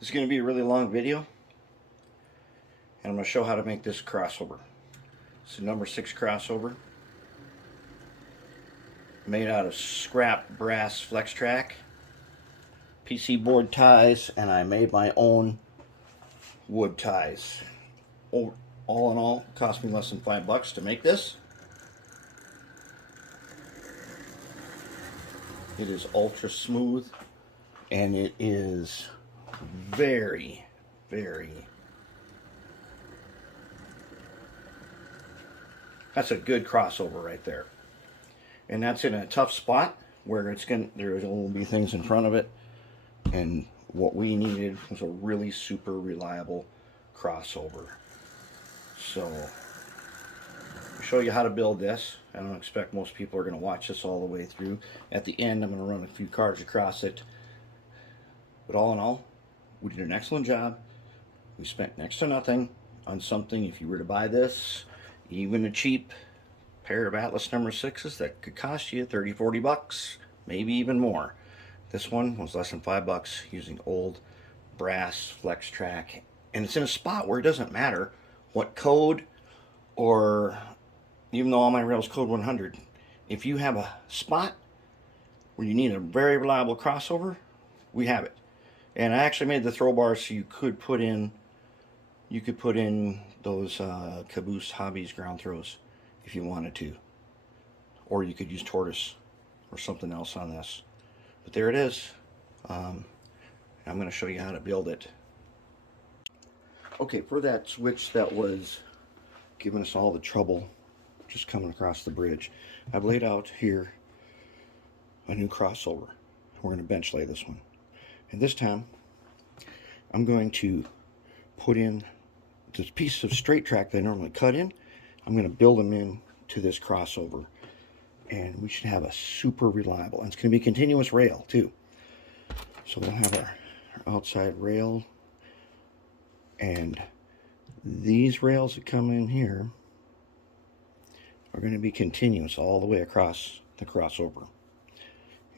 This is going to be a really long video, and I'm going to show how to make this crossover. It's a number 6 crossover made out of scrap brass flex track, PC board ties, and I made my own wood ties. All in all, it cost me less than $5 to make this. It is ultra smooth, and it is very, that's a good crossover right there. And that's in a tough spot where there will be things in front of it, and what we needed was a really super reliable crossover. So I'll show you how to build this. I don't expect most people are going to watch this all the way through. At the end, I'm going to run a few cards across it. But all in all, we did an excellent job. We spent next to nothing on something. If you were to buy this, even a cheap pair of Atlas number 6s, that could cost you 30, 40 bucks, maybe even more. This one was less than $5 using old brass flex track. And it's in a spot where it doesn't matter what code, or even though all my rails code 100, if you have a spot where you need a very reliable crossover, we have it. And I actually made the throw bars so you could put in those Caboose Hobbies ground throws if you wanted to, or you could use tortoise or something else on this. But there it is. I'm going to show you how to build it. Okay, for that switch that was giving us all the trouble just coming across the bridge, I've laid out here a new crossover. We're going to bench lay this one. And this time, I'm going to put in this piece of straight track that I normally cut in. I'm going to build them in to this crossover. And we should have a super reliable, and it's going to be continuous rail too. So we'll have our outside rail, and these rails that come in here are going to be continuous all the way across the crossover.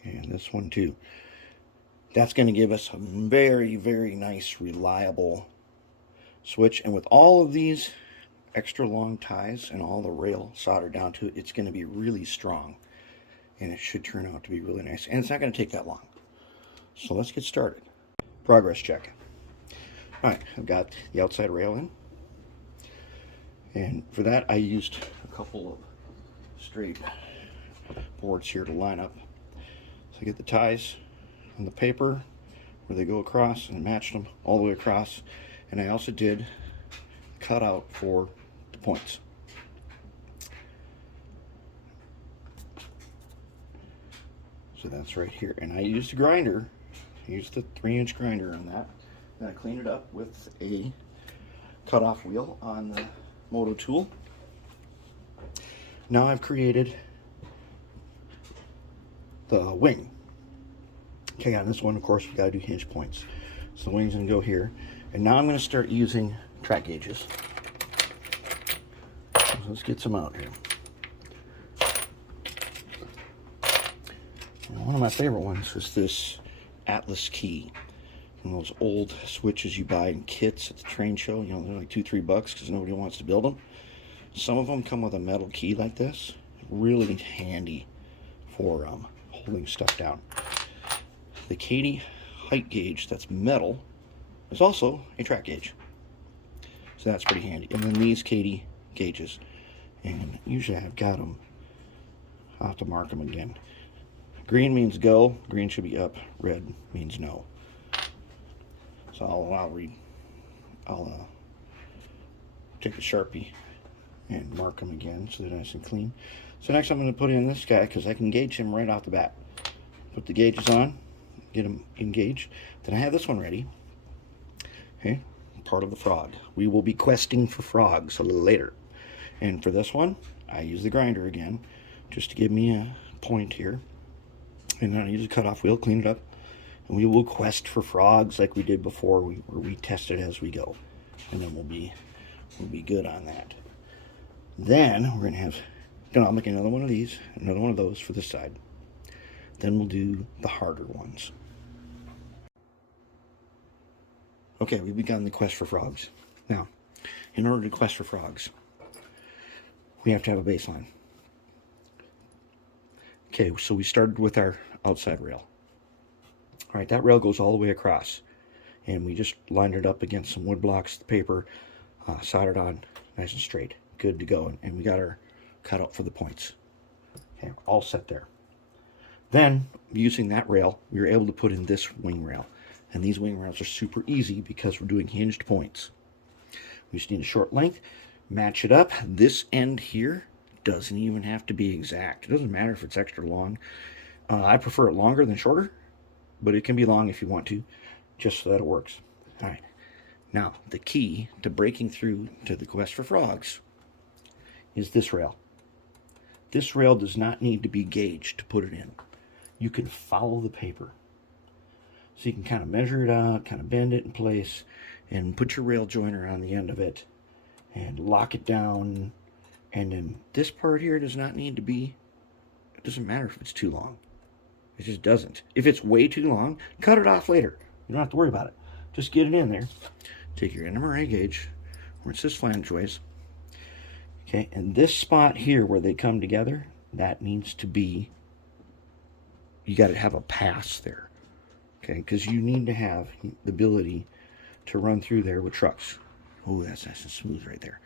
And this one too. That's going to give us a very, very nice, reliable switch. And with all of these extra long ties and all the rail soldered down to it, it's going to be really strong. And it should turn out to be really nice. And it's not going to take that long. So let's get started. Progress check. Alright, I've got the outside rail in. And for that, I used a couple of straight boards here to line up. So I get the ties on the paper where they go across, and matched them all the way across. And I also did cut out for the points. So that's right here. And I used a grinder. I used the 3-inch grinder on that. And I cleaned it up with a cutoff wheel on the Moto tool. Now I've created the wing. Okay, on this one, of course, we got to do hinge points. So the wing's going to go here. And now I'm going to start using track gauges. So let's get some out here. And one of my favorite ones is this Atlas key. One of those old switches you buy in kits at the train show. You know, they're like $2, $3 because nobody wants to build them. Some of them come with a metal key like this. Really handy for holding stuff down. The Katie height gauge that's metal is also a track gauge. So that's pretty handy. And then these Katie gauges. And usually I've got them. I'll have to mark them again. Green means go. Green should be up. Red means no. So I'll take the Sharpie and mark them again so they're nice and clean. So next I'm going to put in this guy because I can gauge him right off the bat. Put the gauges on, get them engaged. Then I have this one ready. Okay, part of the frog. We will be questing for frogs a little later. And for this one, I use the grinder again just to give me a point here. And then I use a cutoff wheel, clean it up. And we will quest for frogs like we did before, where we test it as we go. And then we'll be good on that. Then we're I'll make another one of these, another one of those for this side. Then we'll do the harder ones. Okay, we've begun the quest for frogs. Now, in order to quest for frogs, we have to have a baseline. Okay, so we started with our outside rail. All right, that rail goes all the way across. And we just lined it up against some wood blocks, the paper, soldered on, nice and straight. Good to go. And we got our cutout for the points. Okay, all set there. Then, using that rail, we were able to put in this wing rail. And these wing rails are super easy because we're doing hinged points. We just need a short length, match it up. This end here doesn't even have to be exact. It doesn't matter if it's extra long. I prefer it longer than shorter, but it can be long if you want to, just so that it works. All right. Now, the key to breaking through to the quest for frogs is this rail. This rail does not need to be gauged to put it in. You can follow the paper. So you can kind of measure it out, kind of bend it in place, and put your rail joiner on the end of it, and lock it down. And then this part here does not need to be, it doesn't matter if it's too long. It just doesn't. If it's way too long, cut it off later. You don't have to worry about it. Just get it in there. Take your NMRA gauge, where it says flange ways. Okay, and this spot here where they come together, that needs to be, you got to have a pass there. Okay, because you need to have the ability to run through there with trucks. Oh, that's nice and smooth right there.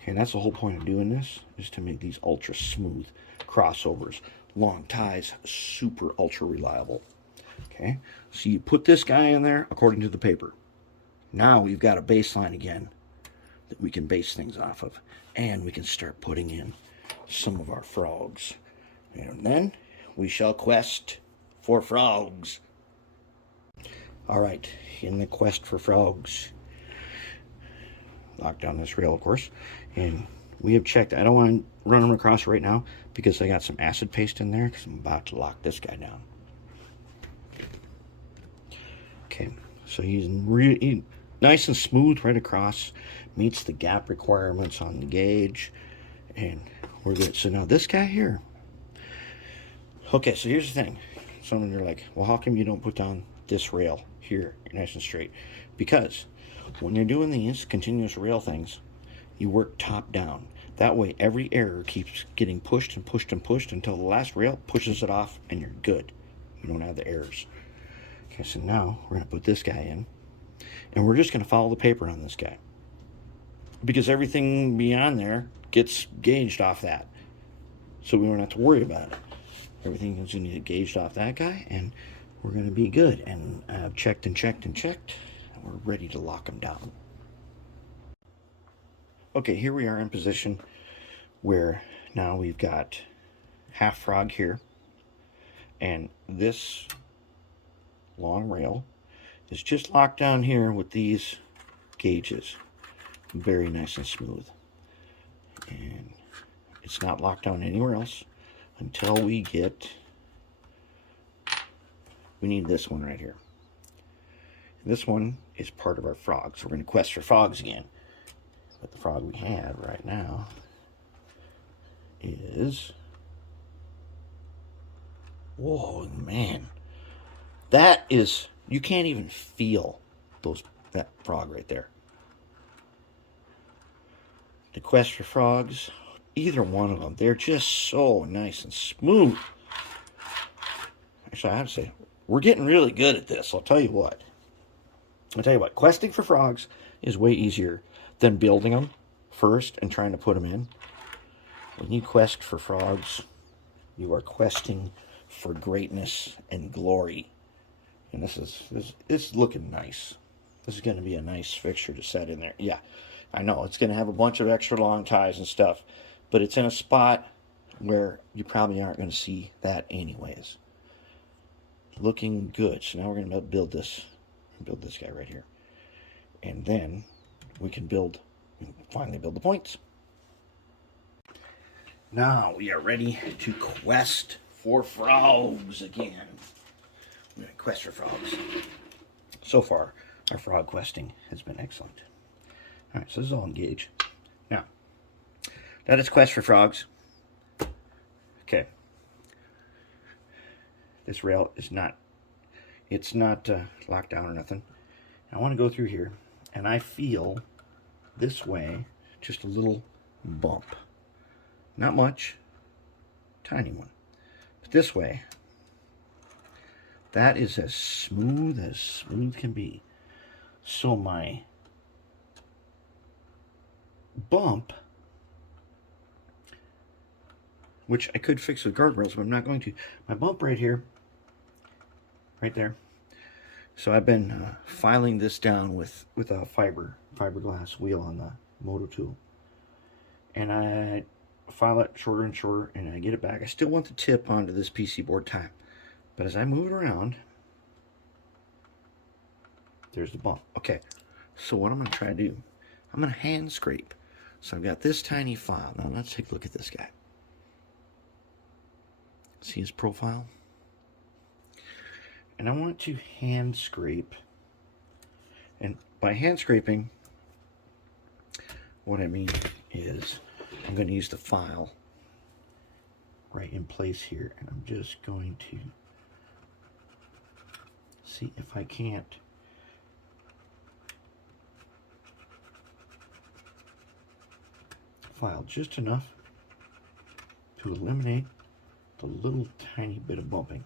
Okay, and that's the whole point of doing this, is to make these ultra smooth crossovers. Long ties, super ultra reliable. Okay, so you put this guy in there according to the paper. Now we've got a baseline again that we can base things off of. And we can start putting in some of our frogs. And then we shall quest for frogs. All right, in the quest for frogs, lock down this rail, of course, and we have checked. I don't want to run them across right now because I got some acid paste in there because I'm about to lock this guy down. Okay, so he's really nice and smooth right across, meets the gap requirements on the gauge, and we're good. So now this guy here. Okay, so here's the thing. Some of you are like, well, how come you don't put down this rail here nice and straight? Because when you're doing these continuous rail things, you work top down. That way every error keeps getting pushed and pushed and pushed until the last rail pushes it off and you're good. You don't have the errors. Okay, so now we're going to put this guy in, and we're just going to follow the paper on this guy, because everything beyond there gets gauged off that, so we don't have to worry about it. Everything is going to get gauged off that guy, and we're going to be good. And I've checked and checked and checked, and we're ready to lock them down. Okay, here we are in position where now we've got half frog here, and this long rail is just locked down here with these gauges. Very nice and smooth. And it's not locked down anywhere else until we need this one right here. This one is part of our frogs. We're going to quest for frogs again. But the frog we have right now is, whoa, man. That is, you can't even feel that frog right there. The quest for frogs, either one of them, they're just so nice and smooth. Actually, I have to say, we're getting really good at this. I'll tell you what, questing for frogs is way easier than building them first and trying to put them in. When you quest for frogs, you are questing for greatness and glory. And this is looking nice. This is going to be a nice fixture to set in there. Yeah, I know it's going to have a bunch of extra long ties and stuff, but it's in a spot where you probably aren't going to see that anyways. Looking good. So now we're going to build this guy right here, and then we can finally build the points. Now we are ready to quest for frogs again. We're going to quest for frogs. So far, our frog questing has been excellent. All right, so this is all engaged. Now, that is quest for frogs. Okay. This rail is not, locked down or nothing. I want to go through here, and I feel this way just a little bump. Not much, tiny one. But this way, that is as smooth can be. So my bump, which I could fix with guardrails, but I'm not going to. My bump right here, right there. So I've been filing this down with a fiberglass wheel on the Moto tool. And I file it shorter and shorter, and I get it back. I still want the tip onto this PC board tap. But as I move it around, there's the bump. Okay, so what I'm going to try to do, I'm going to hand scrape. So I've got this tiny file. Now let's take a look at this guy. See his profile? And I want to hand scrape. And by hand scraping, what I mean is I'm going to use the file right in place here, and I'm just going to see if I can't file just enough to eliminate the little tiny bit of bumping.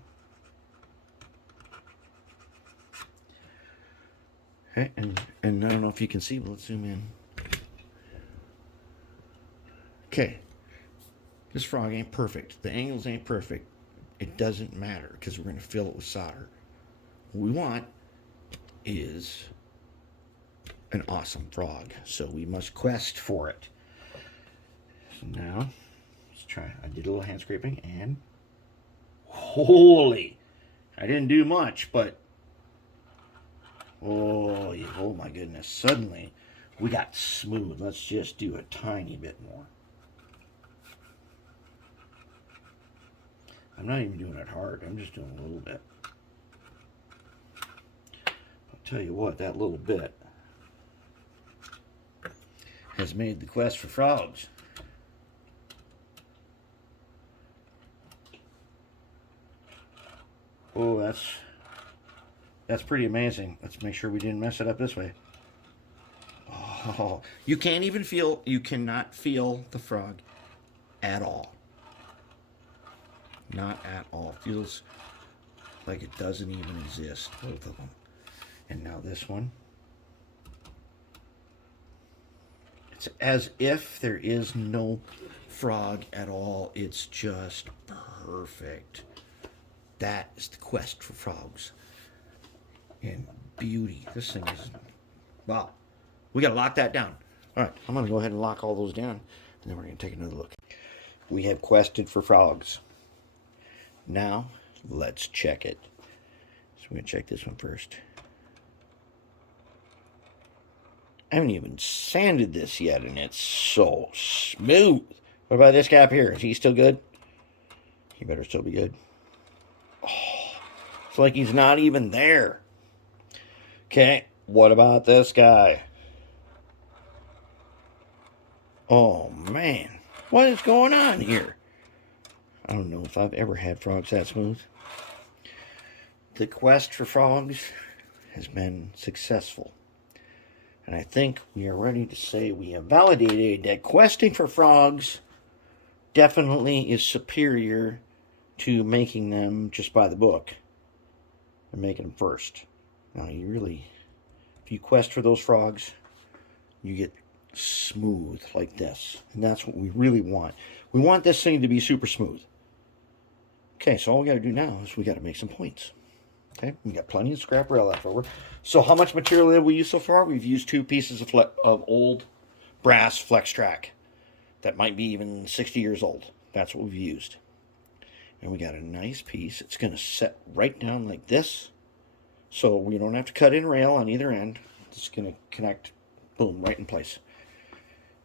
Okay, and I don't know if you can see, but let's zoom in. Okay, this frog ain't perfect. The angles ain't perfect. It doesn't matter because we're going to fill it with solder. What we want is an awesome frog, so we must quest for it. So now, let's try. I did a little hand scraping, and holy, I didn't do much, but oh, yeah, oh my goodness, suddenly we got smooth. Let's just do a tiny bit more. I'm not even doing it hard. I'm just doing a little bit. I'll tell you what, that little bit has made the quest for frogs oh, that's pretty amazing. Let's make sure we didn't mess it up this way. Oh, you can't even feel, you cannot feel the frog at all. Not at all. Feels like it doesn't even exist, both of them. And now this one. It's as if there is no frog at all. It's just perfect. That is the quest for frogs. And beauty. This thing is, wow. We got to lock that down. All right, I'm going to go ahead and lock all those down, and then we're going to take another look. We have quested for frogs. Now, let's check it. So we're going to check this one first. I haven't even sanded this yet, and it's so smooth. What about this guy up here? Is he still good? He better still be good. Oh, it's like he's not even there. Okay, what about this guy? Oh, man. What is going on here? I don't know if I've ever had frogs that smooth. The quest for frogs has been successful. And I think we are ready to say we have validated that questing for frogs definitely is superior to making them just by the book and making them first. Now, you really, if you quest for those frogs, you get smooth like this. And that's what we really want. We want this thing to be super smooth. Okay, so all we got to do now is we got to make some points. Okay, we got plenty of scrap rail left over. So how much material have we used so far? We've used 2 pieces of old brass flex track that might be even 60 years old. That's what we've used. And we got a nice piece. It's going to set right down like this. So we don't have to cut in rail on either end. It's going to connect, boom, right in place.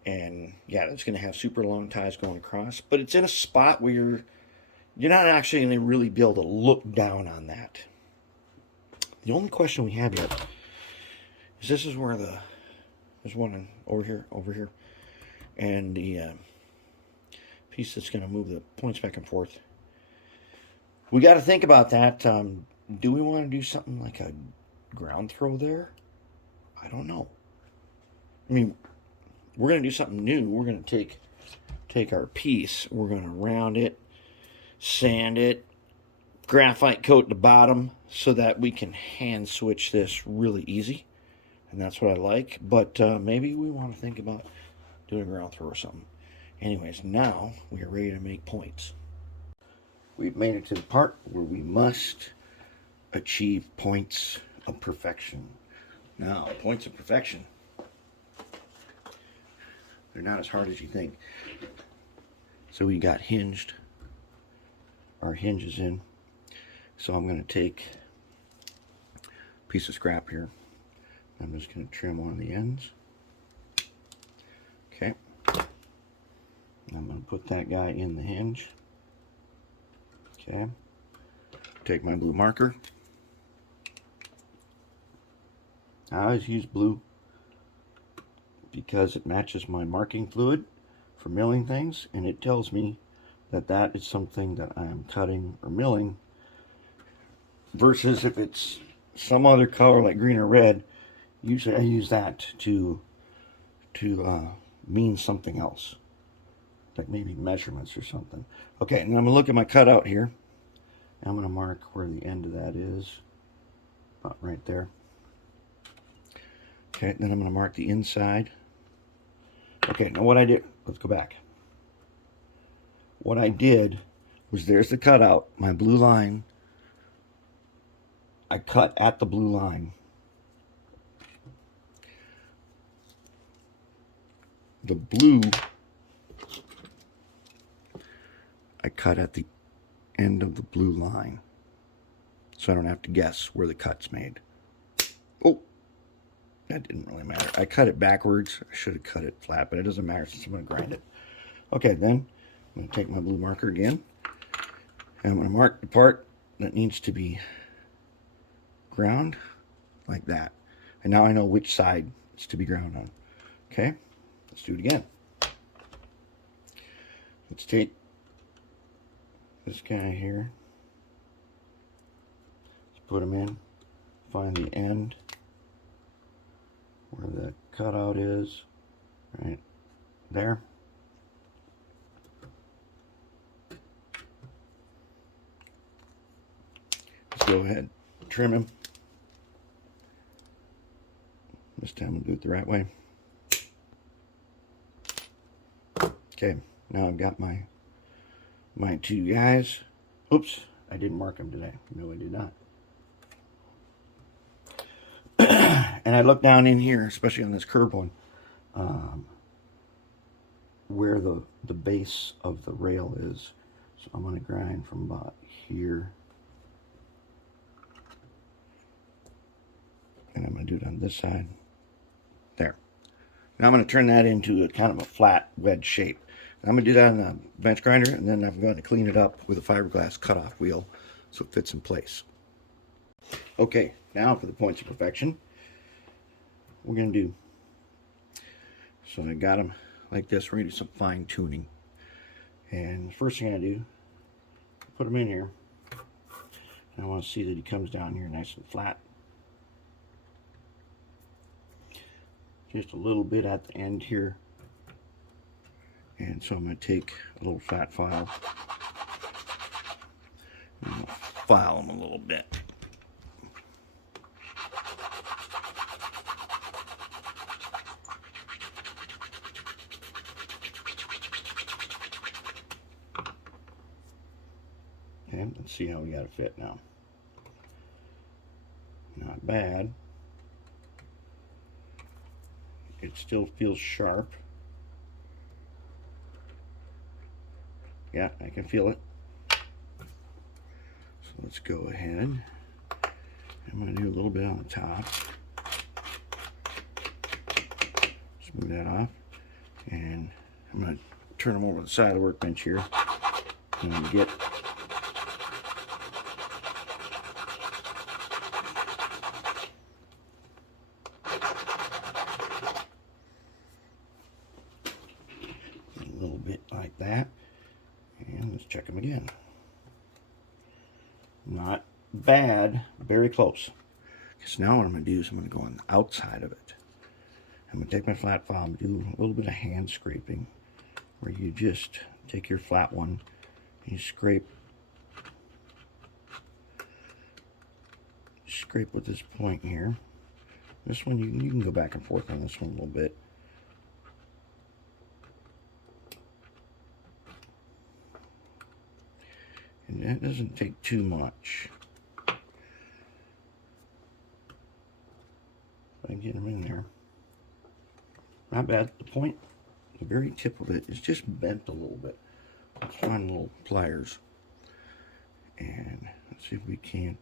And yeah, it's going to have super long ties going across. But it's in a spot where you're not actually going to really be able to look down on that. The only question we have yet is this is where there's one over here, and the piece that's going to move the points back and forth. We got to think about that. Do we want to do something like a ground throw there? I don't know. I mean, we're going to do something new. We're going to take our piece, we're going to round it, sand it, graphite coat the bottom so that we can hand switch this really easy. And that's what I like. But maybe we want to think about doing a ground throw or something. Anyways, now we are ready to make points. We've made it to the part where we must achieve points of perfection. Now, points of perfection, they're not as hard as you think. So we got hinged, our hinges in. So I'm going to take a piece of scrap here. I'm just going to trim one of the ends. Okay. I'm going to put that guy in the hinge. Okay. Take my blue marker. I always use blue because it matches my marking fluid for milling things, and it tells me that that is something that I am cutting or milling, versus if it's some other color like green or red. Usually I use that to mean something else, like maybe measurements or something. Okay, and I'm going to look at my cutout here. I'm going to mark where the end of that is, about right there. Okay, then I'm going to mark the inside. Okay, now what I did, let's go back. What I did was, there's the cutout, my blue line. I cut at the blue line. The blue, I cut at the end of the blue line, so I don't have to guess where the cut's made. Oh, that didn't really matter. I cut it backwards. I should have cut it flat, but it doesn't matter since I'm going to grind it. Okay, then I'm going to take my blue marker again, and I'm going to mark the part that needs to be ground like that. And now I know which side it's to be ground on. Okay, let's do it again. Let's take this guy here. Let's put him in. Find the end where the cutout is, right there. Let's go ahead, trim him. This time we'll do it the right way. Okay, now I've got my two guys. Oops, I didn't mark them today. No, I did not. And I look down in here, especially on this curved one, where the base of the rail is. So I'm going to grind from about here. And I'm going to do it on this side. There. Now I'm going to turn that into a kind of a flat wedge shape. I'm going to do that on a bench grinder, and then I'm going to clean it up with a fiberglass cutoff wheel so it fits in place. Okay, now for the points of perfection. We're going to do, so I got them like this. We're going to do some fine tuning. And the first thing I do, put them in here. And I want to see that he comes down here nice and flat. Just a little bit at the end here. And so I'm going to take a little flat file and I'll file them a little bit. Okay, let's see how we got it fit now. Not bad. It still feels sharp. Yeah, I can feel it. So let's go ahead. I'm going to do a little bit on the top. Smooth that off. And I'm going to turn them over to the side of the workbench here. And I'm going to get a little bit like that. And let's check them again. Not bad, very close. So now what I'm going to do is I'm going to go on the outside of it. I'm going to take my flat file and do a little bit of hand scraping, where you just take your flat one and you scrape with this point here. This one, you can go back and forth on this one a little bit. And that doesn't take too much. I can get them in there. Not bad. The point, the very tip of it is just bent a little bit. Let's find little pliers. And let's see if we can't...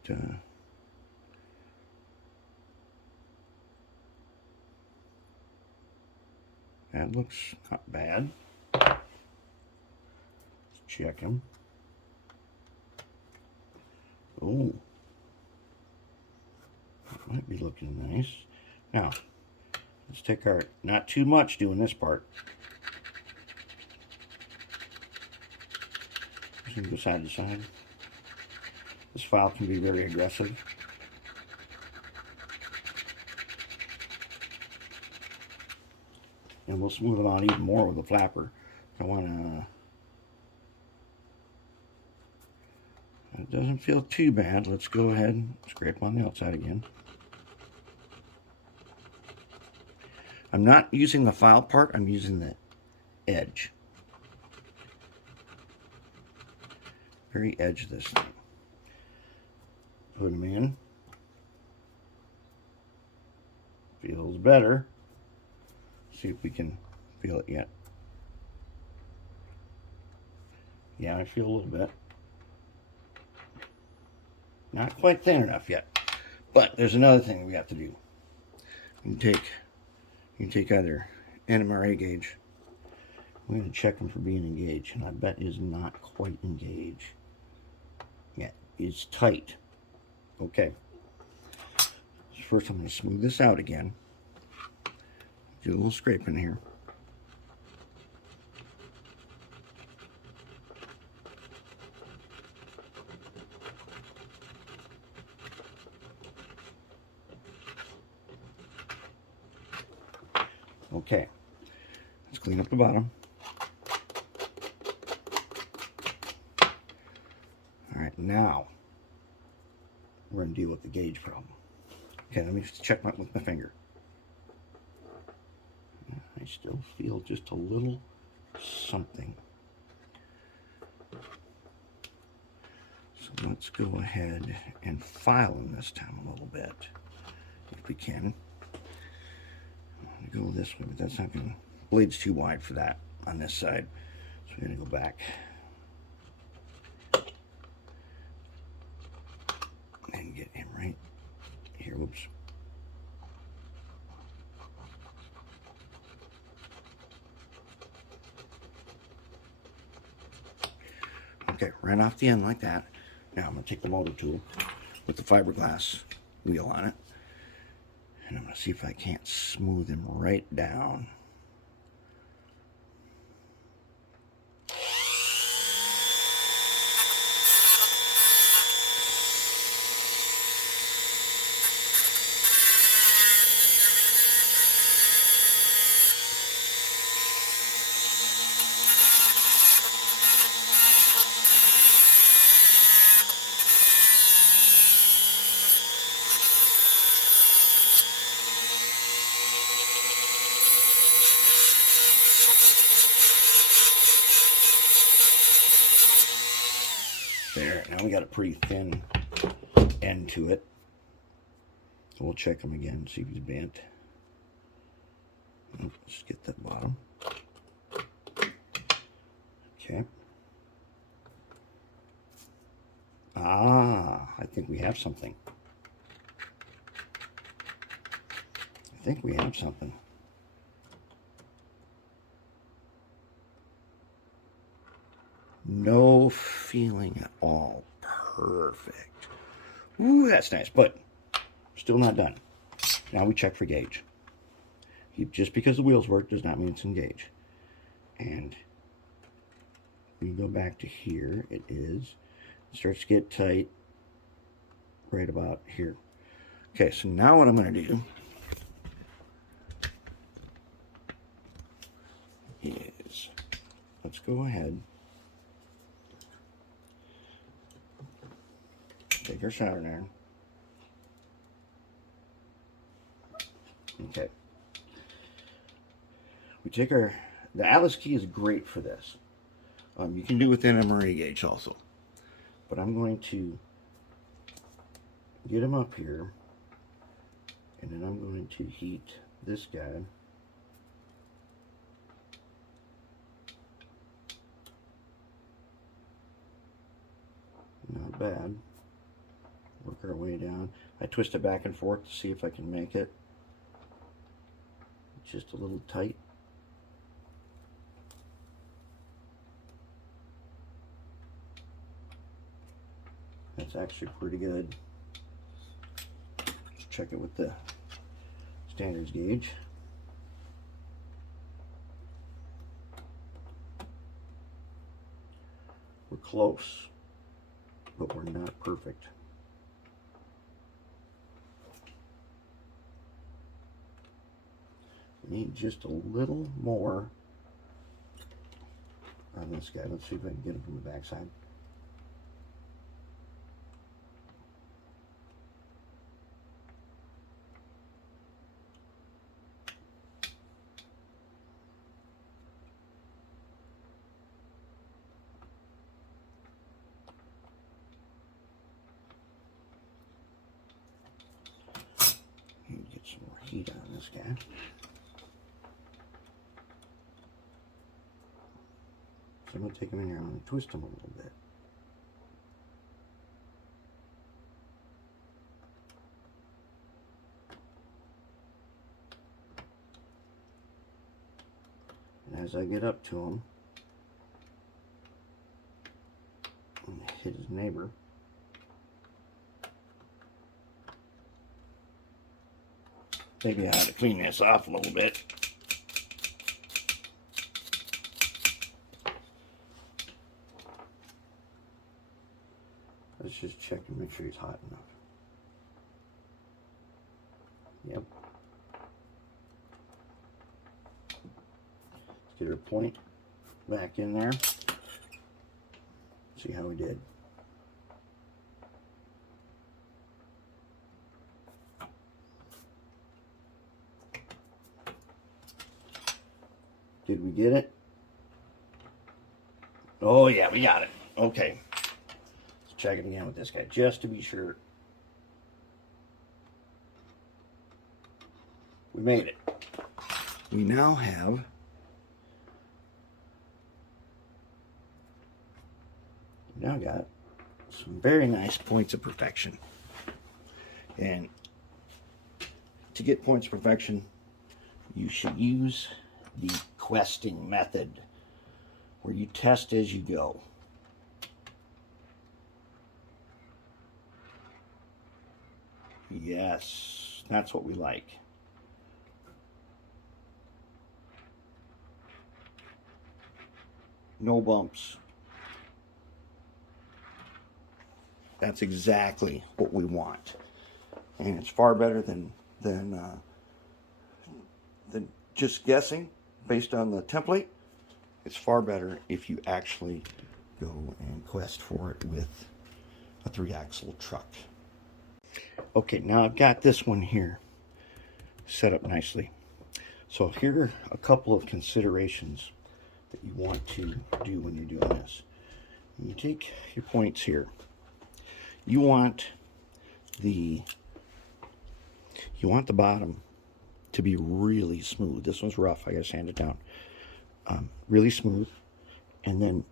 that looks not bad. Let's check them. Oh, that might be looking nice. Now, let's take our, not too much doing this part. Just gonna go side to side. This file can be very aggressive. And we'll smooth it on even more with the flapper. I want to... It doesn't feel too bad. Let's go ahead and scrape on the outside again. I'm not using the file part, I'm using the edge. Very edge of this thing. Put them in. Feels better. See if we can feel it yet. Yeah, I feel a little bit. Not quite thin enough yet. But there's another thing we have to do. You can take either NMRA gauge. We're going to check them for being engaged, and I bet is not quite engaged. Yeah, it's tight. Okay. So first I'm going to smooth this out again. Do a little scraping here. Okay, let's clean up the bottom. All right, now we're going to deal with the gauge problem. Okay, let me just check with my finger. I still feel just a little something. So let's go ahead and file in this time a little bit, if we can. I'm going to go this way, but that's not going to... Blade's too wide for that on this side. So we're going to go back. And get him right here. Whoops. Okay, right off the end like that. Now I'm going to take the motor tool with the fiberglass wheel on it. And I'm going to see if I can't smooth him right down. There, now we got a pretty thin end to it. So we'll check him again, see if he's bent. Let's get that bottom. Okay. Ah, I think we have something. I think we have something. No feeling at all. Perfect. Ooh, that's nice, but still not done. Now we check for gauge. Just because the wheels work does not mean it's engaged. And we go back to here. It is. It starts to get tight right about here. Okay, so now what I'm going to do is, let's go ahead, take our soldering iron. Okay. We take the Atlas key is great for this. You can do it with an MRA gauge also. But I'm going to get them up here, and then I'm going to heat this guy. Not bad. Work our way down. I twist it back and forth to see if I can make it. It's just a little tight. That's actually pretty good. Let's check it with the standards gauge. We're close, but we're not perfect. We need just a little more on this guy. Let's see if I can get him from the backside. Get some more heat on this guy. So I'm going to take him in here, I'm going to twist him a little bit. And as I get up to him, I'm going to hit his neighbor. Maybe I had to clean this off a little bit. Let's just check and make sure he's hot enough. Yep. Let's get our point back in there. See how we did. Did we get it? Oh yeah, we got it. Okay. Let's check it again with this guy, just to be sure. We made it. We now have got some very nice points of perfection. And to get points of perfection, you should use the questing method, where you test as you go. Yes, that's what we like. No bumps. That's exactly what we want, and it's far better than just guessing based on the template. It's far better if you actually go and quest for it with a 3-axle truck. Okay, now I've got this one here set up nicely. So here are a couple of considerations that you want to do when you're doing this. You take your points here. You want the bottom to be really smooth. This one's rough. I gotta sand it down. Really smooth. And then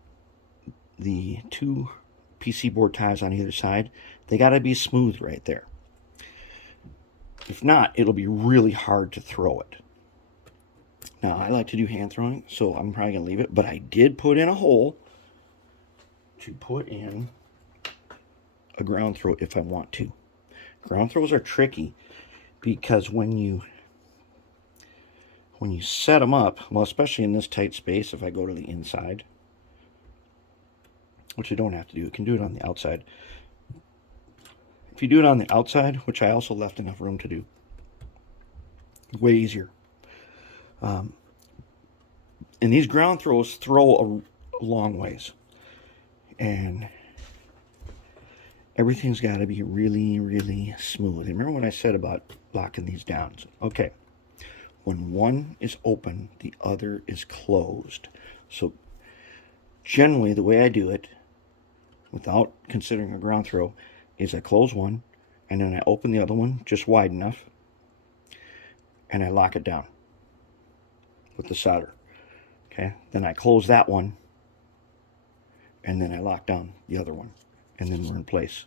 the two PC board ties on either side, they gotta be smooth right there. If not, it'll be really hard to throw it. Now, I like to do hand throwing, so I'm probably gonna leave it, but I did put in a hole to put in a ground throw if I want to. Ground throws are tricky because when you set them up, well, especially in this tight space, if I go to the inside, which I don't have to do, I can do it on the outside. If you do it on the outside, which I also left enough room to do, way easier. And these ground throws throw a long ways. And everything's got to be really, really smooth. Remember what I said about locking these down? Okay. When one is open, the other is closed. So generally, the way I do it, without considering a ground throw, is I close one, and then I open the other one just wide enough, and I lock it down with the solder. Okay, then I close that one, and then I lock down the other one, and then we're in place.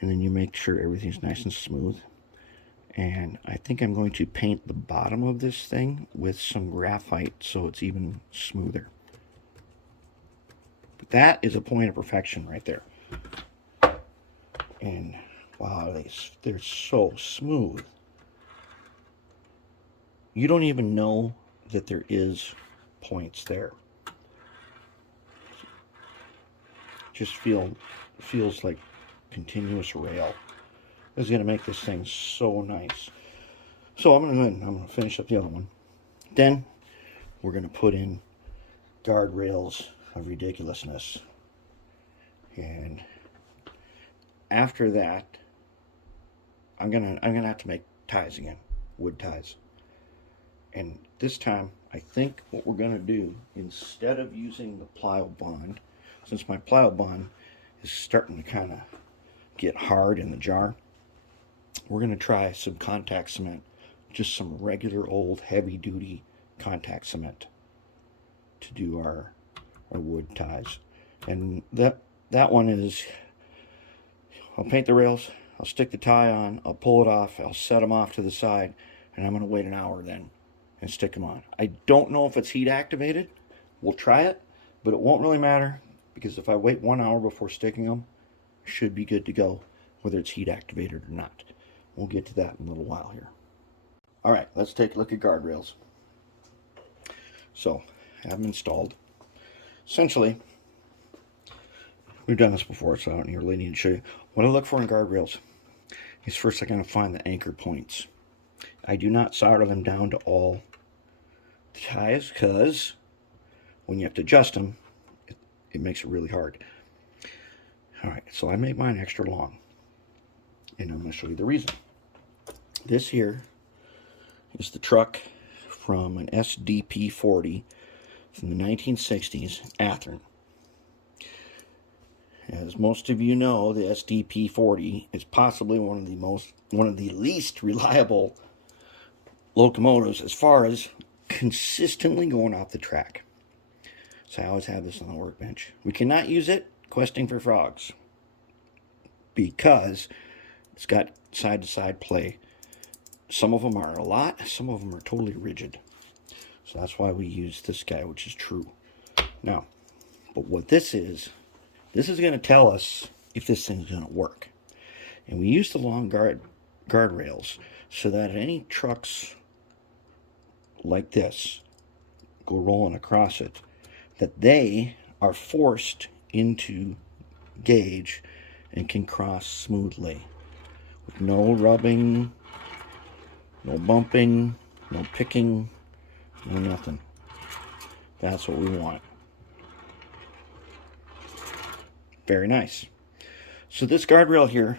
And then you make sure everything's nice and smooth. And I think I'm going to paint the bottom of this thing with some graphite so it's even smoother. But that is a point of perfection right there. And wow, they're so smooth. You don't even know that there is points there. Just feels like continuous rail. This is going to make this thing so nice. So I'm going to finish up the other one. Then we're going to put in guardrails of ridiculousness. And after that, I'm gonna have to make ties again, wood ties. And this time, I think what we're gonna do, instead of using the plyo bond, since my plyo bond is starting to kind of get hard in the jar, we're gonna try some contact cement, just some regular old heavy duty contact cement to do our wood ties. And that one is, I'll paint the rails, I'll stick the tie on, I'll pull it off, I'll set them off to the side, and I'm going to wait an hour then and stick them on. I don't know if it's heat activated. We'll try it, but it won't really matter, because if I wait 1 hour before sticking them, I should be good to go, whether it's heat activated or not. We'll get to that in a little while here. All right, let's take a look at guardrails. So, I have them installed. Essentially, we've done this before, so I don't really need to show you. What I look for in guardrails is first I gotta find the anchor points. I do not solder them down to all the ties, because when you have to adjust them, it makes it really hard. Alright, so I make mine extra long. And I'm going to show you the reason. This here is the truck from an SDP-40 from the 1960s, Athearn. As most of you know, the SDP-40 is possibly one of the least reliable locomotives as far as consistently going off the track. So I always have this on the workbench. We cannot use it questing for frogs because it's got side-to-side play. Some of them are a lot, some of them are totally rigid. So that's why we use this guy, which is true. Now, but what this is going to tell us if this thing's going to work. And we use the long guardrails so that any trucks like this go rolling across it, that they are forced into gauge and can cross smoothly with no rubbing, no bumping, no picking, no nothing. That's what we want. Very nice. So this guardrail here,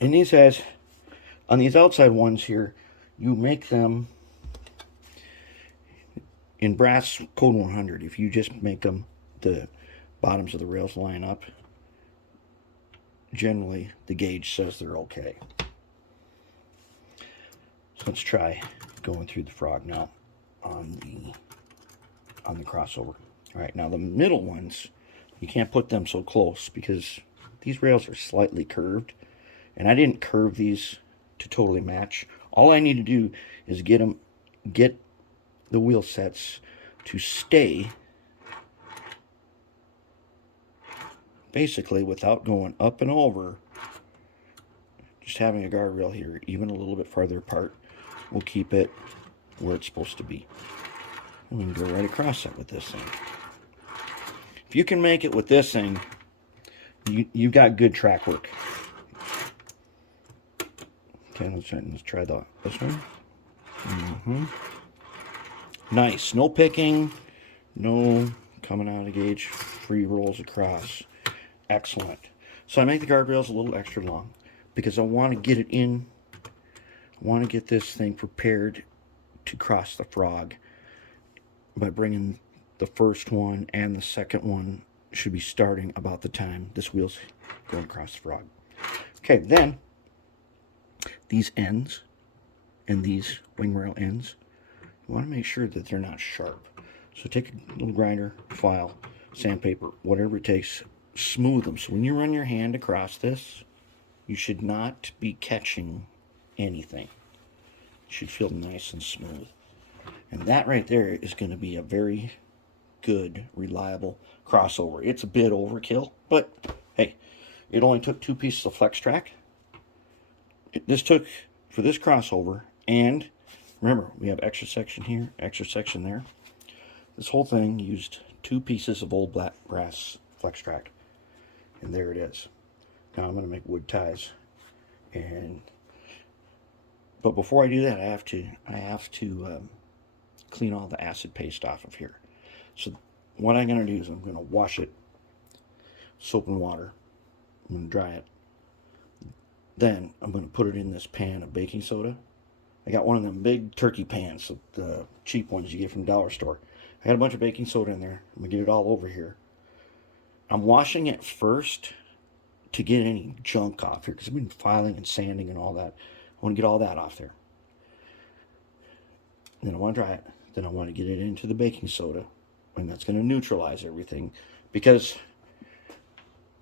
and these has, on these outside ones here, you make them in brass code 100. If you just make them, the bottoms of the rails line up, generally the gauge says they're okay. So let's try going through the frog now on the crossover. All right, now the middle ones, you can't put them so close because these rails are slightly curved, and I didn't curve these to totally match. All I need to do is get the wheel sets to stay basically without going up and over. Just having a guardrail here, even a little bit farther apart, will keep it where it's supposed to be. And we can go right across it with this thing. If you can make it with this thing, you got good track work. Okay, let's try this one. Nice. No picking. No coming out of the gauge. Free rolls across. Excellent. So I make the guardrails a little extra long because I want to get it in. I want to get this thing prepared to cross the frog by bringing the first one and the second one should be starting about the time this wheel's going across the frog. Okay, then these ends and these wing rail ends, you want to make sure that they're not sharp. So take a little grinder, file, sandpaper, whatever it takes, smooth them. So when you run your hand across this, you should not be catching anything. It should feel nice and smooth. And that right there is going to be a very good, reliable crossover. It's a bit overkill, but hey, it only took 2 pieces of flex track. This took, for this crossover, and remember, we have extra section here, extra section there. This whole thing used 2 pieces of old black brass flex track. And there it is. Now I'm going to make wood ties. But before I do that, I have to clean all the acid paste off of here. So what I'm going to do is I'm going to wash it, soap and water. I'm going to dry it. Then I'm going to put it in this pan of baking soda. I got one of them big turkey pans, the cheap ones you get from the dollar store. I got a bunch of baking soda in there. I'm going to get it all over here. I'm washing it first to get any junk off here because I've been filing and sanding and all that. I want to get all that off there. Then I want to dry it. Then I want to get it into the baking soda, and that's going to neutralize everything, because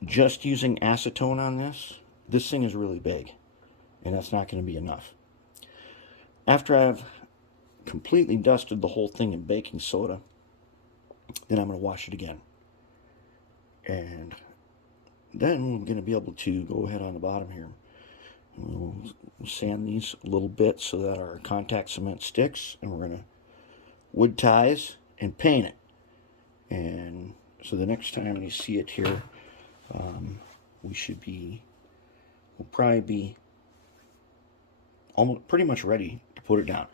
just using acetone on this thing is really big, and that's not going to be enough. After I've completely dusted the whole thing in baking soda, then I'm going to wash it again. And then we're going to be able to go ahead on the bottom here. We'll sand these a little bit so that our contact cement sticks, and we're going to wood ties and paint it. And so the next time you see it here, we'll probably be almost pretty much ready to put it down.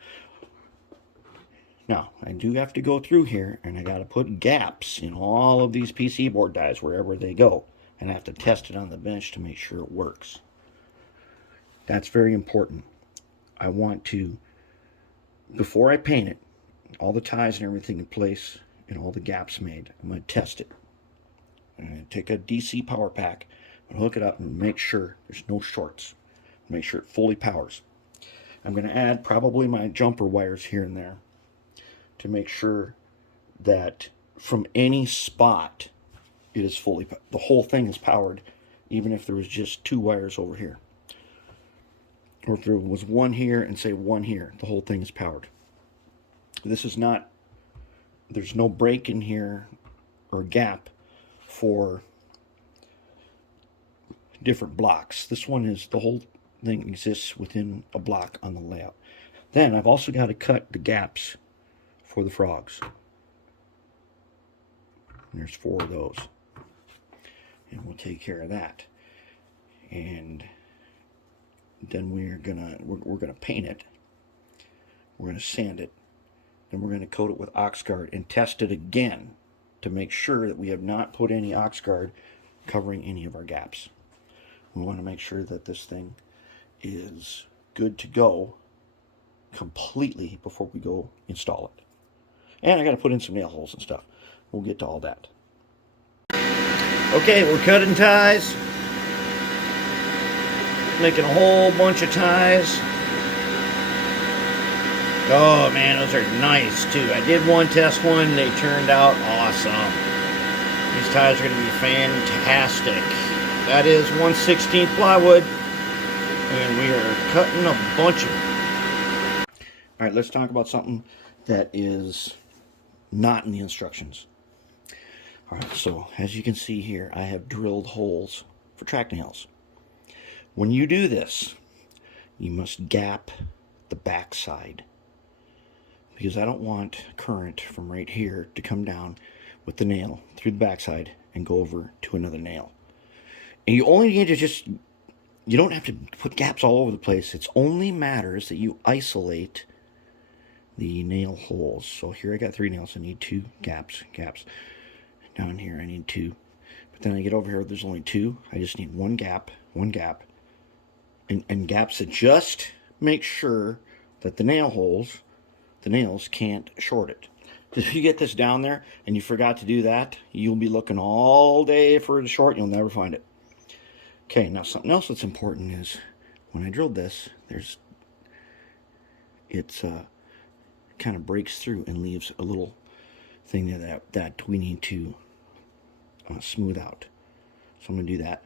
Now, I do have to go through here, and I got to put gaps in all of these PC board dies wherever they go, and I have to test it on the bench to make sure it works. That's very important. I want to, before I paint it, all the ties and everything in place and all the gaps made, I'm going to test it. I'm going to take a DC power pack and hook it up and make sure there's no shorts. Make sure it fully powers. I'm going to add probably my jumper wires here and there to make sure that from any spot it is fully, the whole thing is powered, even if there was just 2 wires over here. Or if there was 1 here and say 1 here, the whole thing is powered. This is not, there's no break in here or gap for different blocks. This one is, the whole thing exists within a block on the layout. Then I've also got to cut the gaps for the frogs. And there's 4 of those. And we'll take care of that. And then we're gonna paint it. We're gonna sand it. Then we're gonna coat it with Oxguard and test it again to make sure that we have not put any Oxguard covering any of our gaps. We want to make sure that this thing is good to go completely before we go install it. And I got to put in some nail holes and stuff. We'll get to all that. Okay, we're cutting ties. Making a whole bunch of ties. Oh man, those are nice too. I did test one. They turned out awesome. These ties are going to be fantastic. That is 1/16 plywood. And we are cutting a bunch of them. Alright, let's talk about something that is not in the instructions. Alright, so as you can see here, I have drilled holes for track nails. When you do this, you must gap the back side, because I don't want current from right here to come down with the nail through the backside and go over to another nail. And you only need to just you don't have to put gaps all over the place. It only matters that you isolate the nail holes. So here I got 3 nails. I need 2 gaps. Down here I need 2. But then I get over here, there's only 2. I just need 1 gap, and gaps that just make sure that the nails can't short it. Because if you get this down there and you forgot to do that, you'll be looking all day for it to short. You'll never find it. Okay, now something else that's important is when I drilled this, it's kind of breaks through and leaves a little thing there that we need to smooth out. So I'm going to do that.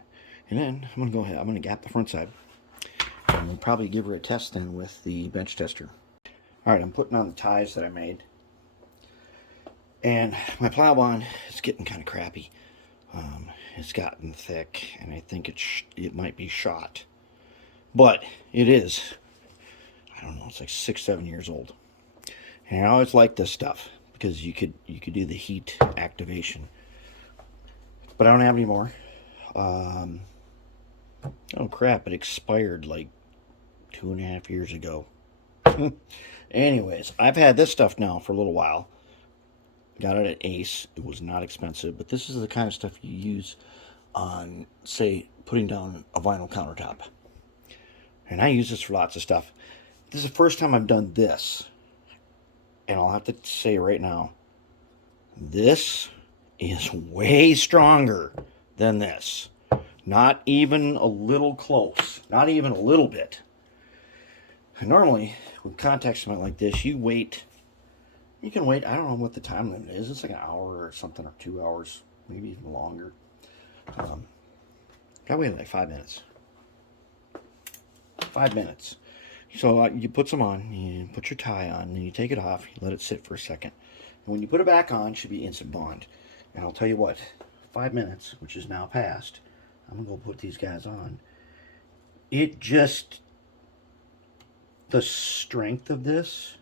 And then I'm going to go ahead, I'm going to gap the front side. And we'll probably give her a test then with the bench tester. Alright, I'm putting on the ties that I made. And my plow bond is getting kind of crappy. It's gotten thick, and I think it might be shot. But it is, I don't know, it's like 6-7 years old. And I always like this stuff because you could do the heat activation. But I don't have any more. Oh crap, it expired like 2.5 years ago. Anyways, I've had this stuff now for a little while. Got it at Ace. It was not expensive, but this is the kind of stuff you use on, say, putting down a vinyl countertop. And I use this for lots of stuff. This is the first time I've done this. And I'll have to say right now, this is way stronger than this. Not even a little close. Not even a little bit. And normally, with contact cement like this, you can wait, I don't know what the time limit is. It's like an hour or something, or 2 hours, maybe even longer. I waited like 5 minutes. 5 minutes. So you put some on, you put your tie on, and you take it off, you let it sit for a second. And when you put it back on, it should be instant bond. And I'll tell you what, 5 minutes, which is now past, I'm going to go put these guys on. The strength of this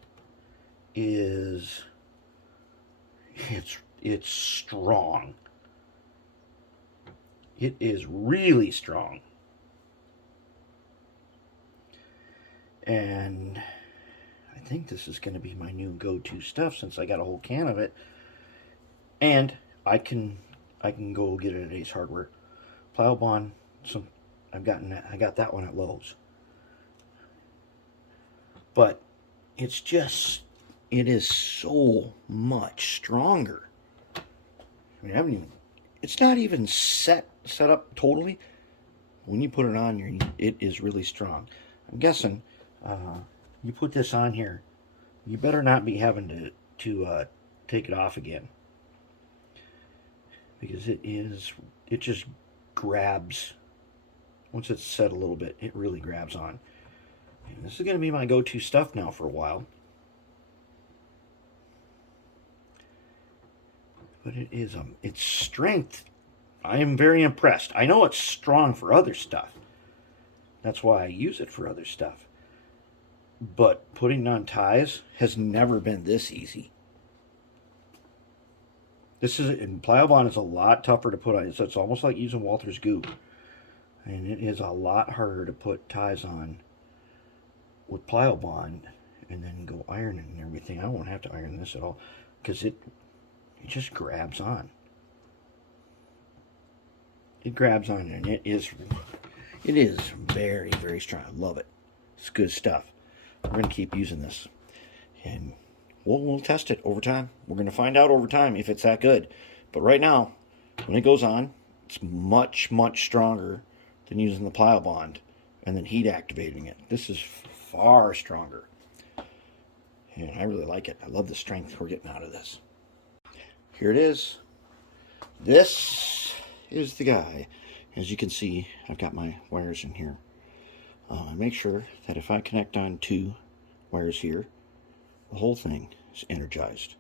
is, it's strong. It is really strong. And I think this is going to be my new go-to stuff since I got a whole can of it. And I can go get it at Ace Hardware. Plow bond, I got that one at Lowe's. But it is so much stronger. I mean, it's not even set up totally. When you put it on, it is really strong. I'm guessing you put this on here, you better not be having to take it off again, because it just grabs. Once it's set a little bit, it really grabs on. And this is going to be my go-to stuff now for a while. But its strength, I am very impressed. I know it's strong for other stuff. That's why I use it for other stuff. But putting on ties has never been this easy. And plow bond is a lot tougher to put on. So it's almost like using Walther's glue. And it is a lot harder to put ties on with plow bond and then go ironing and everything. I won't have to iron this at all because it just grabs on. It grabs on, and it is very, very strong. I love it. It's good stuff. We're going to keep using this, and we'll test it over time. We're going to find out over time if it's that good. But right now, when it goes on, it's much, much stronger than using the plow bond and then heat activating it. This is far stronger, and I really like it. I love the strength we're getting out of this. Here it is. This is the guy. As you can see, I've got my wires in here. Make sure that if I connect on 2 wires here, the whole thing is energized.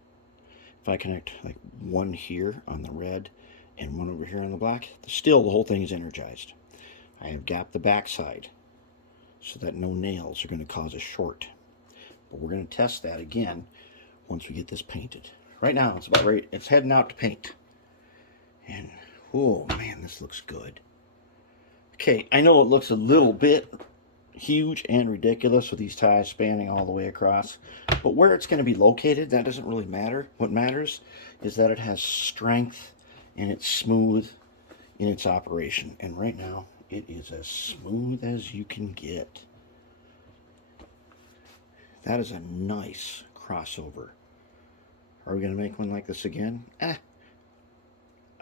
If I connect like one here on the red and one over here on the black, still the whole thing is energized. I have gapped the back side so that no nails are going to cause a short. But we're going to test that again once we get this painted. Right now, it's about ready. It's heading out to paint. And, oh man, this looks good. Okay, I know it looks a little bit huge and ridiculous with these ties spanning all the way across, but where it's going to be located, that doesn't really matter. What matters is that it has strength and it's smooth in its operation. And right now, it is as smooth as you can get. That is a nice crossover. Are we going to make one like this again? I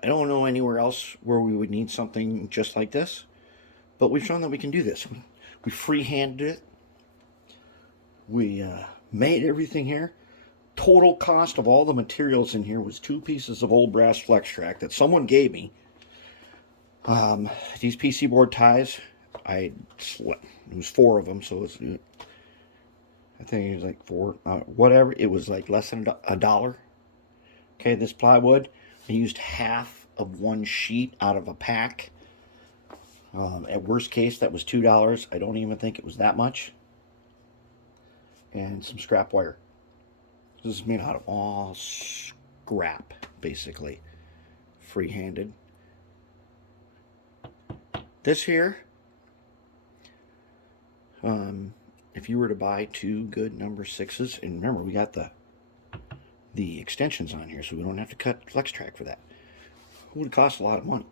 don't know anywhere else where we would need something just like this, but we've shown that we can do this. We freehanded it. We made everything here. Total cost of all the materials in here was 2 pieces of old brass flex track that someone gave me. These PC board ties, it was 4 of them, so it's, I think it was like 4, whatever. It was like less than $1. Okay, this plywood, I used half of 1 sheet out of a pack. At worst case, that was $2. I don't even think it was that much. And some scrap wire. This is made out of all scrap, basically. Free-handed. This here, if you were to buy 2 good number 6s, and remember, we got the extensions on here, so we don't have to cut flex track for that. It would cost a lot of money.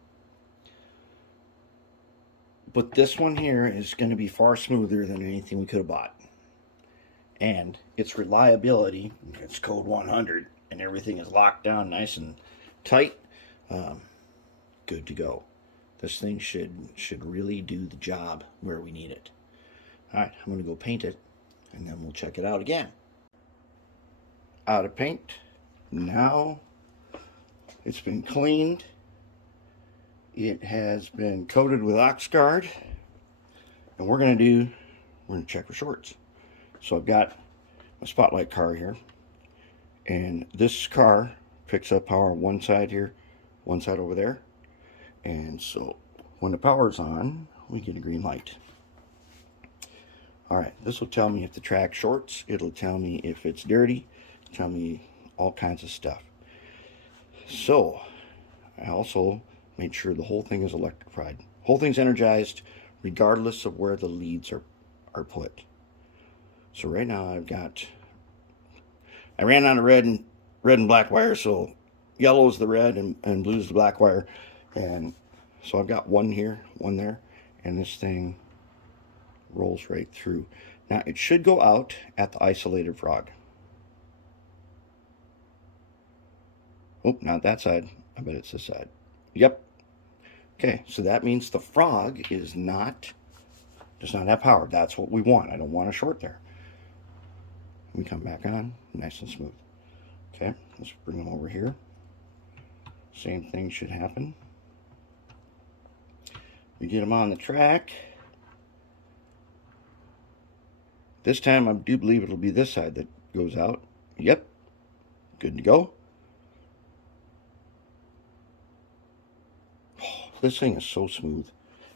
But this one here is going to be far smoother than anything we could have bought. And its reliability, it's code 100, and everything is locked down nice and tight. Good to go. This thing should really do the job where we need it. Alright, I'm going to go paint it, and then we'll check it out again. Out of paint. Now it's been cleaned. It has been coated with Oxguard, and we're going to check for shorts. So I've got a spotlight car here, and this car picks up power on one side here, one side over there, and so when the power's on, we get a green light. Alright, this will tell me if the track shorts, it'll tell me if it's dirty, tell me all kinds of stuff. So I also made sure the whole thing is electrified. Whole thing's energized regardless of where the leads are put. So right now I ran on a red and black wire, so yellow is the red and blue is the black wire. And so I've got one here, one there, and this thing rolls right through. Now it should go out at the isolated frog. Oh, not that side. I bet it's this side. Yep. Okay, so that means the frog does not have power. That's what we want. I don't want a short there. We come back on, nice and smooth. Okay, let's bring them over here. Same thing should happen. We get them on the track. This time I do believe it'll be this side that goes out. Yep, good to go. This thing is so smooth.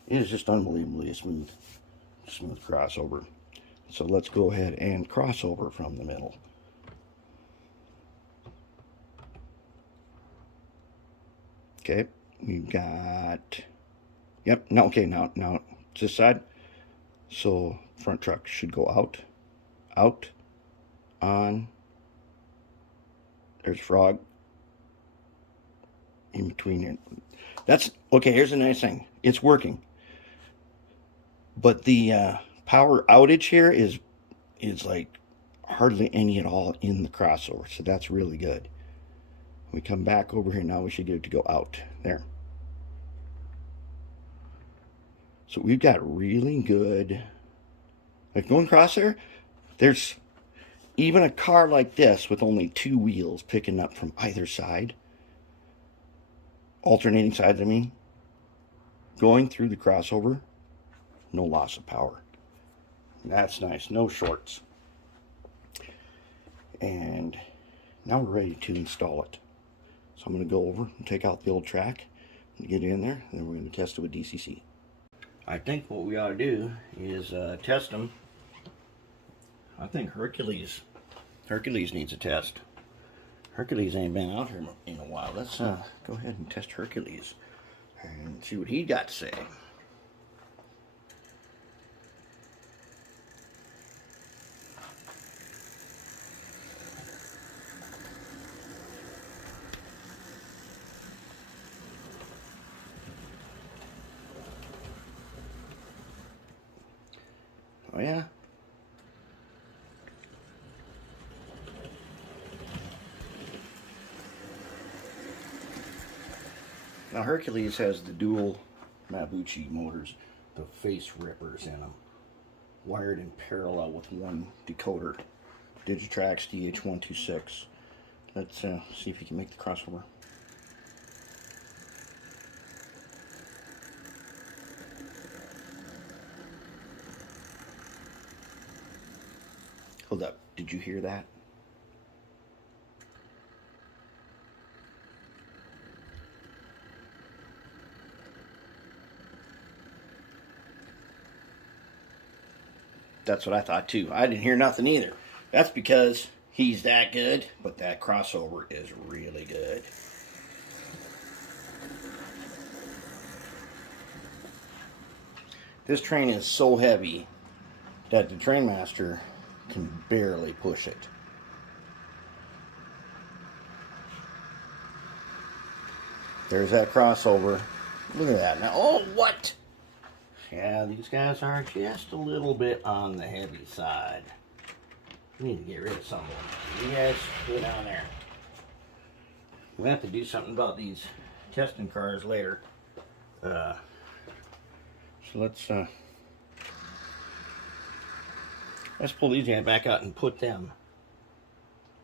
It is just unbelievably smooth crossover. So let's go ahead and crossover from the middle. Okay, we've got, yep, no, okay, now it's this side. So front truck should go out, on, there's frog, in between here. That's, okay, here's a nice thing. It's working. But the power outage here is like hardly any at all in the crossover. So that's really good. We come back over here now, we should get it to go out. There. So we've got really good, like going across there, there's even a car like this with only 2 wheels picking up from either side. Alternating sides, I mean, going through the crossover, no loss of power. That's nice, no shorts. And now we're ready to install it. So I'm going to go over and take out the old track and get it in there, and then we're going to test it with DCC. I think what we ought to do is test them. I think Hercules needs a test. Hercules ain't been out here in a while. Let's go ahead and test Hercules and see what he got to say. yeah. Now Hercules has the dual Mabuchi motors, the face rippers in them, wired in parallel with one decoder, Digitrax DH126. Let's see if you can make the crossover. Hold up, did you hear that? That's what I thought too. I didn't hear nothing either. That's because he's that good, but that crossover is really good. This train is so heavy that the train master can barely push it. There's that crossover. Look at that. Now, oh, what? Yeah, these guys are just a little bit on the heavy side. We need to get rid of some of them. You guys go down there. We have to do something about these testing cars later. So let's pull these guys back out and put them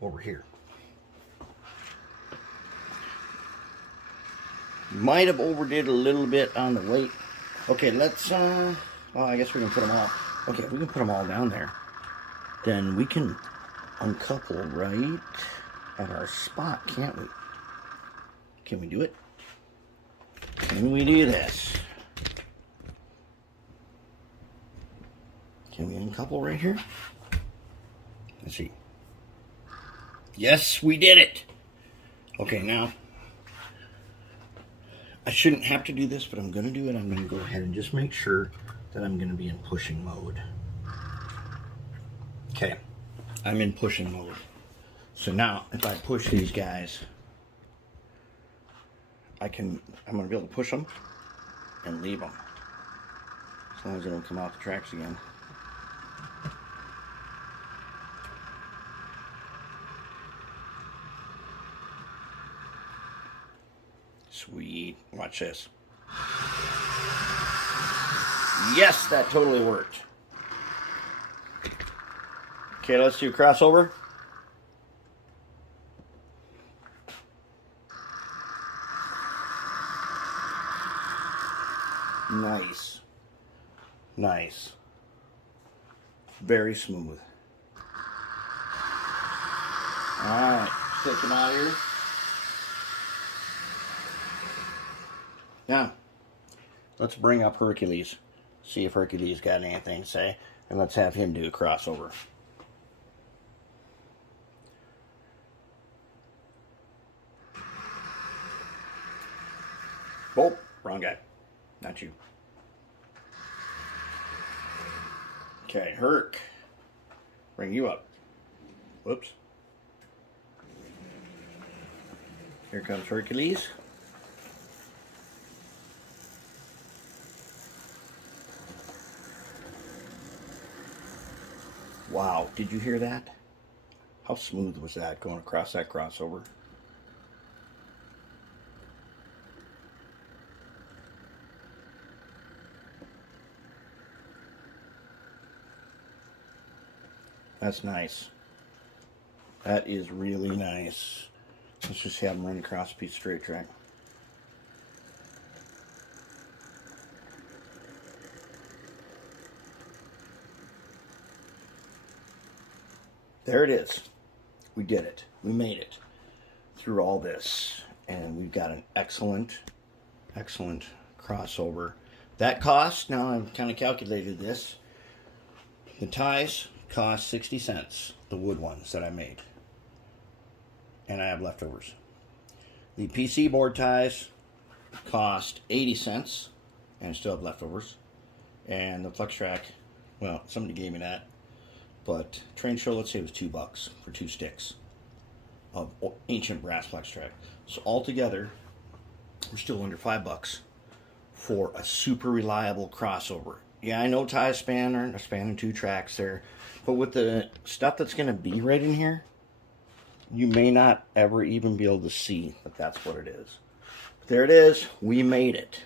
over here. Might have overdid a little bit on the weight. Okay, let's well, I guess we can put them all. Okay, if we can put them all down there, then we can uncouple right at our spot, can't we? Can we do it? Can we do this? Can we uncouple right here? Let's see. Yes, we did it. Okay, now I shouldn't have to do this, but I'm going to do it. I'm going to go ahead and just make sure that I'm going to be in pushing mode. Okay, I'm in pushing mode. So now, if I push these guys, I'm going to be able to push them and leave them. As long as they don't come off the tracks again. Sweet. Watch this. Yes, that totally worked. Okay, let's do a crossover. Nice. Nice. Very smooth. Alright, take them out of here. Now, let's bring up Hercules. See if Hercules got anything to say. And let's have him do a crossover. Oh, wrong guy. Not you. Okay, Herc. Bring you up. Whoops. Here comes Hercules. Wow, did you hear that? How smooth was that going across that crossover? That's nice. That is really nice. Let's just have them run across a piece of straight track. There it is. We did it. We made it through all this. And we've got an excellent, excellent crossover. That cost, now I've kind of calculated this. The ties cost 60 cents, the wood ones that I made. And I have leftovers. The PC board ties cost 80 cents, and I still have leftovers. And the flex track, well, somebody gave me that. But train show, let's say it was $2 for 2 sticks of ancient brass flex track. So altogether, we're still under $5 for a super reliable crossover. Yeah, I know tie a spanner, a span and 2 tracks there. But with the stuff that's going to be right in here, you may not ever even be able to see that that's what it is. But there it is. We made it.